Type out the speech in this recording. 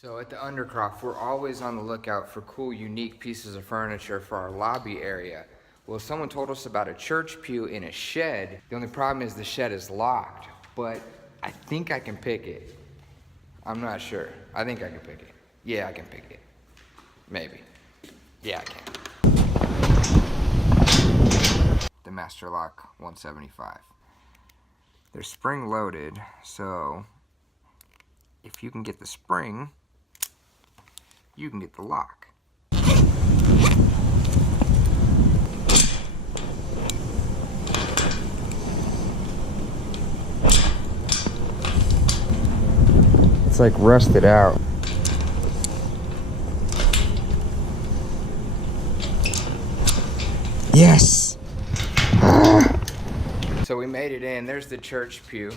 So at the Undercroft, we're always on the lookout for cool, unique pieces of furniture for our lobby area. Well, someone told us about a church pew in a shed. The only problem is the shed is locked, but I think I can pick it. I'm not sure. I think I can pick it. Yeah, I can pick it. Maybe. Yeah, I can. The Master Lock 175. They're spring loaded, so if you can get the spring, you can get the lock. It's like rusted out. Yes! So we made it in. There's the church pew.